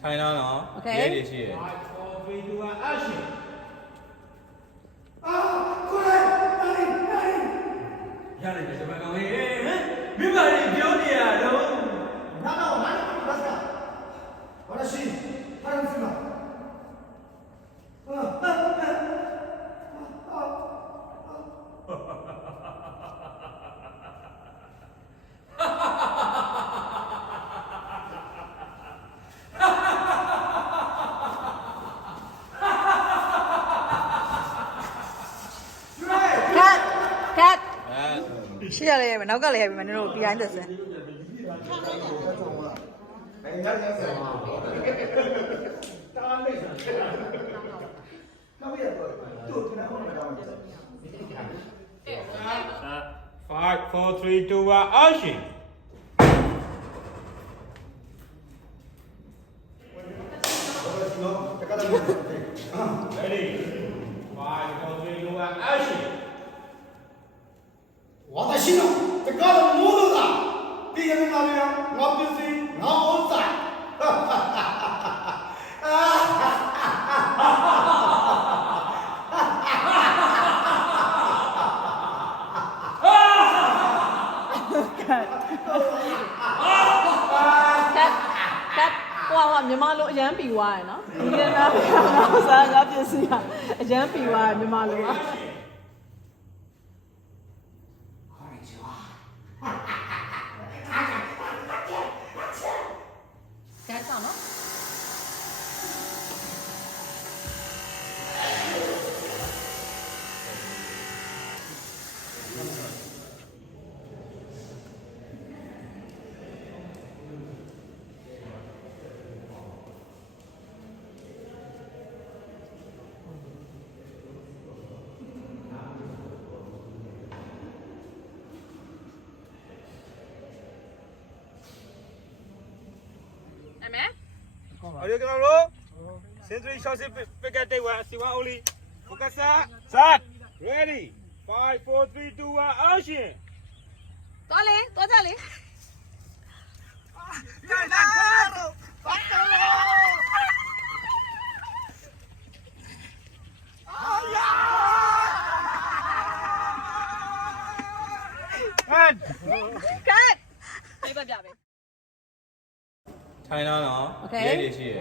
ထိုင်လားနော် Okay. ရဲတွေရှိတယ် three, two, one, action! ရတယ်ကျွန်မကောင်လေးဟဲ့မိမတွေပြောနေရတော့ အဲရှေ့ရလဲနောက်ကလည်းရပြီမင်းတို့ behind the scene Five, four, three, two, one, action. Ready? Five, four, three, two, one, action. ရှင်တကားတော့မိုးလို့လားပြီးရင်မှာလေငါပစ္စည်းငါဥစ္စာကမြန်မာလိုအရန်ပီွားရယ်နော်ဒီကနေ့ငါ့ဆာငါပစ္စည်းကအရန်ပီွားရယ်မြန်မာလိုက အမေ Are you gonna roll? Century shot it, pick at day one, see one only. Focus set. Set. Ready? Five, four, three, two, one, action. သွားလေသွားကြလေ And ကတ်ပြေးပါပြပဲထိုင်တော့နော်โ太难了啊也得去